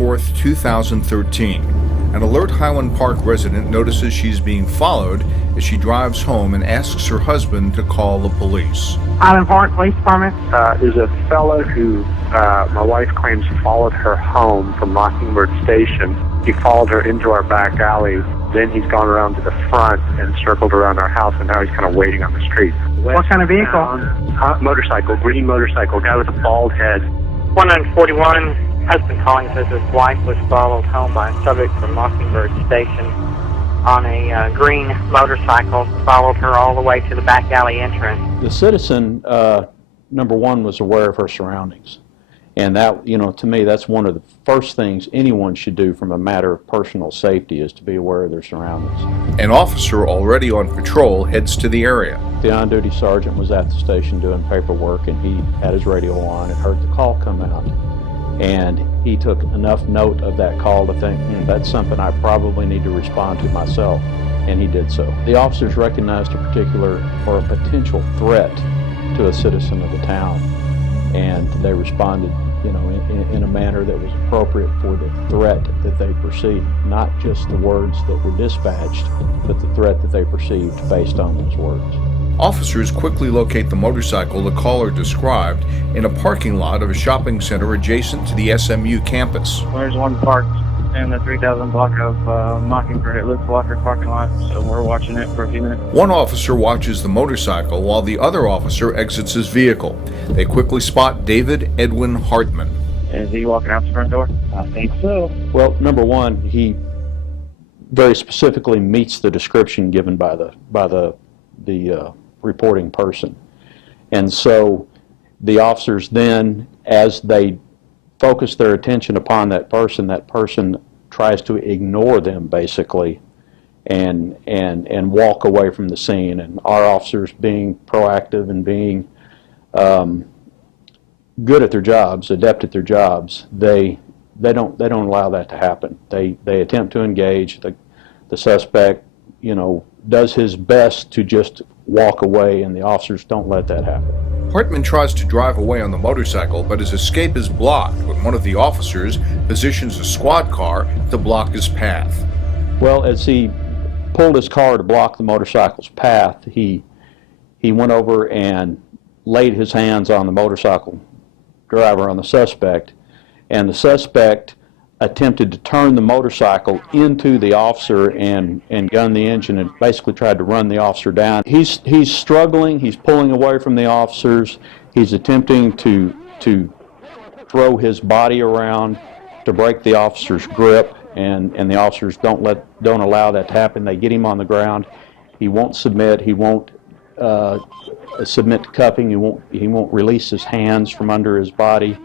4th, 2013. An alert Highland Park resident notices she's being followed as she drives home and asks her husband to call the police. Highland Park Police Department. There's a fellow who my wife claims followed her home from Mockingbird Station. He followed her into our back alley. Then he's gone around to the front and circled around our house, and now he's kind of waiting on the street. What kind of vehicle? Motorcycle, green motorcycle, guy with a bald head. 141. Husband calling says his wife was followed home by a subject from Mockingbird Station on a green motorcycle, followed her all the way to the back alley entrance. The citizen, number one, was aware of her surroundings. And that, to me, that's one of the first things anyone should do from a matter of personal safety, is to be aware of their surroundings. An officer already on patrol heads to the area. The on-duty sergeant was at the station doing paperwork, and he had his radio on and heard the call come out. And he took enough note of that call to think, that's something I probably need to respond to myself, and he did so. The officers recognized a particular or a potential threat to a citizen of the town, and they responded, in a manner that was appropriate for the threat that they perceived, not just the words that were dispatched, but the threat that they perceived based on those words. Officers quickly locate the motorcycle the caller described in a parking lot of a shopping center adjacent to the SMU campus. There's one parked in the 3000 block of Mockingbird. It looks like a parking lot, so we're watching it for a few minutes. One officer watches the motorcycle while the other officer exits his vehicle. They quickly spot David Edwin Hartman. Is he walking out the front door? I think so. Well, number one, he very specifically meets the description given by the reporting person. And so the officers then, as they focus their attention upon that person tries to ignore them basically and walk away from the scene. And our officers, being proactive and being good at their jobs, adept at their jobs, they don't allow that to happen. They attempt to engage. The suspect, does his best to just walk away, and the officers don't let that happen. Hartman tries to drive away on the motorcycle, but his escape is blocked when one of the officers positions a squad car to block his path. Well, as he pulled his car to block the motorcycle's path, he went over and laid his hands on the motorcycle driver, on the suspect, and the suspect attempted to turn the motorcycle into the officer and gun the engine and basically tried to run the officer down. He's struggling, he's pulling away from the officers, he's attempting to throw his body around to break the officer's grip, and the officers don't allow that to happen. They get him on the ground. He won't submit, he won't submit to cuffing, he won't release his hands from under his body.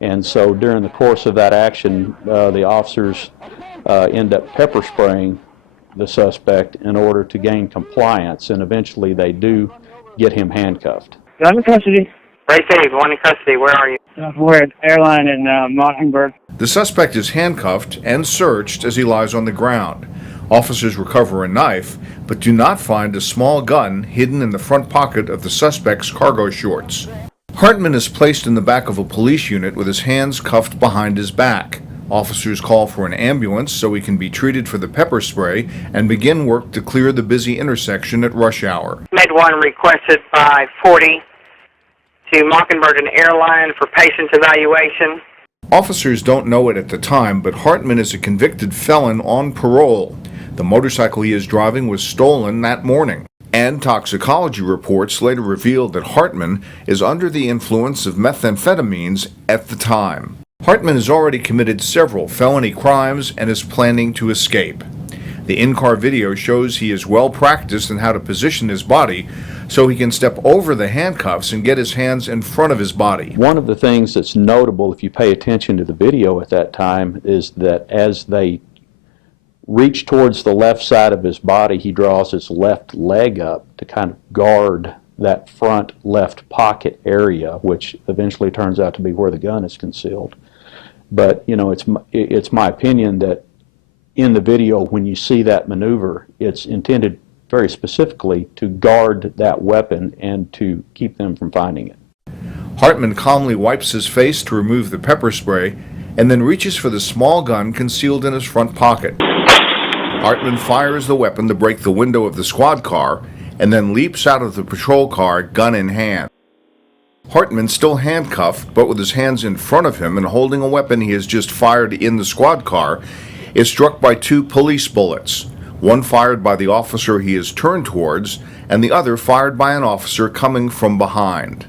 And so during the course of that action, the officers end up pepper spraying the suspect in order to gain compliance, and eventually they do get him handcuffed. I'm in custody. Ray Dave, one in custody. Where are you? We're at Airline in Mockingbird. The suspect is handcuffed and searched as he lies on the ground. Officers recover a knife, but do not find a small gun hidden in the front pocket of the suspect's cargo shorts. Hartman is placed in the back of a police unit with his hands cuffed behind his back. Officers call for an ambulance so he can be treated for the pepper spray and begin work to clear the busy intersection at rush hour. Med 1 requested by 40 to Mockingbird and Airline for patient evaluation. Officers don't know it at the time, but Hartman is a convicted felon on parole. The motorcycle he is driving was stolen that morning. And toxicology reports later revealed that Hartman is under the influence of methamphetamines at the time. Hartman has already committed several felony crimes and is planning to escape. The in-car video shows he is well practiced in how to position his body so he can step over the handcuffs and get his hands in front of his body. One of the things that's notable, if you pay attention to the video at that time, is that as they reach towards the left side of his body, he draws his left leg up to kind of guard that front left pocket area, which eventually turns out to be where the gun is concealed. But, it's my opinion that in the video, when you see that maneuver, it's intended very specifically to guard that weapon and to keep them from finding it. Hartman calmly wipes his face to remove the pepper spray and then reaches for the small gun concealed in his front pocket. Hartman fires the weapon to break the window of the squad car and then leaps out of the patrol car, gun in hand. Hartman, still handcuffed, but with his hands in front of him and holding a weapon he has just fired in the squad car, is struck by 2 police bullets, one fired by the officer he is turned towards, and the other fired by an officer coming from behind.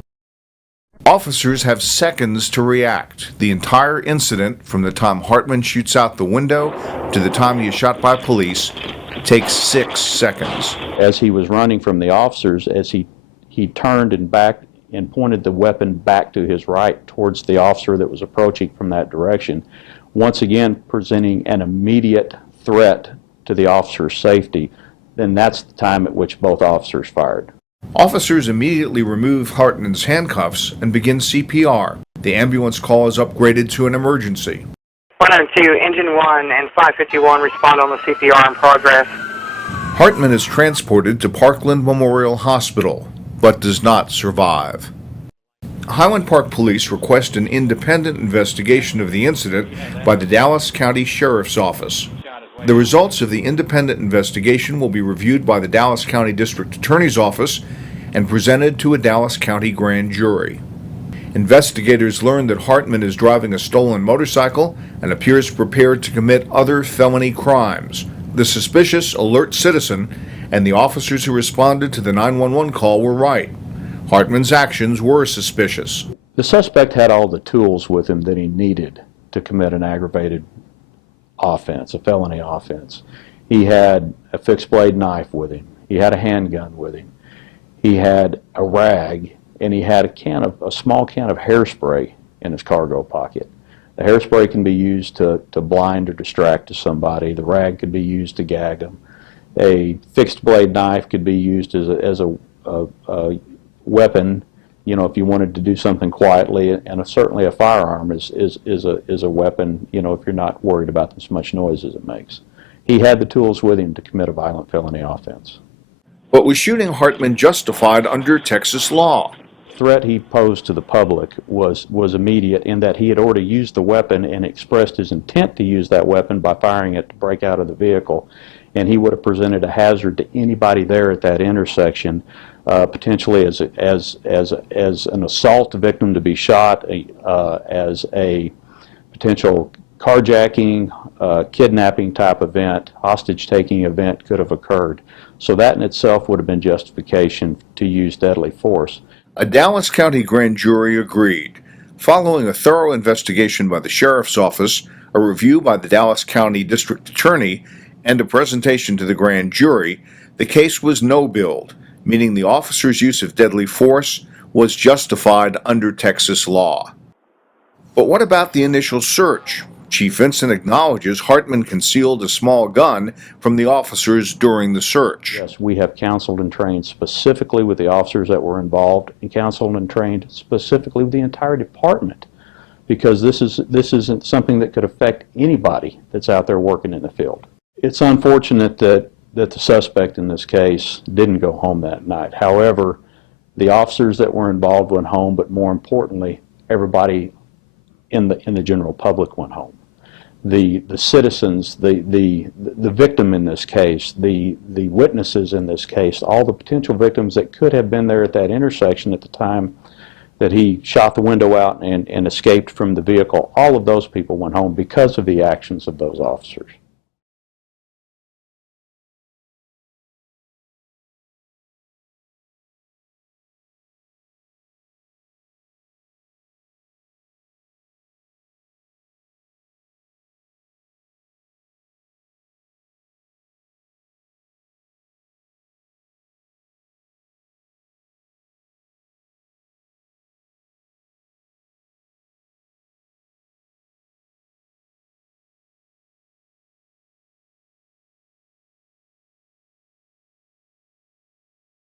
Officers have seconds to react. The entire incident, from the time Hartman shoots out the window to the time he is shot by police, takes 6 seconds. As he was running from the officers, as he turned and backed and pointed the weapon back to his right towards the officer that was approaching from that direction, once again presenting an immediate threat to the officer's safety, then that's the time at which both officers fired. Officers immediately remove Hartman's handcuffs and begin CPR. The ambulance call is upgraded to an emergency. 102, Engine 1 and 551 respond on the CPR in progress. Hartman is transported to Parkland Memorial Hospital, but does not survive. Highland Park Police request an independent investigation of the incident by the Dallas County Sheriff's Office. The results of the independent investigation will be reviewed by the Dallas County District Attorney's Office and presented to a Dallas County grand jury. Investigators learned that Hartman is driving a stolen motorcycle and appears prepared to commit other felony crimes. The suspicious, alert citizen and the officers who responded to the 911 call were right. Hartman's actions were suspicious. The suspect had all the tools with him that he needed to commit an aggravated offense, a felony offense. He had a fixed blade knife with him. He had a handgun with him. He had a rag, and he had a small can of hairspray in his cargo pocket. The hairspray can be used to blind or distract to somebody. The rag could be used to gag them. A fixed blade knife could be used as a weapon, you know, if you wanted to do something quietly, and certainly a firearm is a weapon, you know, if you're not worried about as much noise as it makes. He had the tools with him to commit a violent felony offense. But was shooting Hartman justified under Texas law? The threat he posed to the public was immediate, in that he had already used the weapon and expressed his intent to use that weapon by firing it to break out of the vehicle, and he would have presented a hazard to anybody there at that intersection, potentially as an assault victim to be shot, as a potential carjacking, kidnapping type event, hostage-taking event could have occurred. So that in itself would have been justification to use deadly force. A Dallas County grand jury agreed. Following a thorough investigation by the Sheriff's Office, a review by the Dallas County District Attorney, and a presentation to the grand jury, the case was no-billed, meaning the officer's use of deadly force was justified under Texas law. But what about the initial search? Chief Vincent acknowledges Hartman concealed a small gun from the officers during the search. Yes, we have counseled and trained specifically with the officers that were involved, and counseled and trained specifically with the entire department, because this isn't something that could affect anybody that's out there working in the field. It's unfortunate that the suspect in this case didn't go home that night. However, the officers that were involved went home, but more importantly, everybody in the general public went home. The citizens, the victim in this case, the witnesses in this case, all the potential victims that could have been there at that intersection at the time that he shot the window out and escaped from the vehicle, all of those people went home because of the actions of those officers.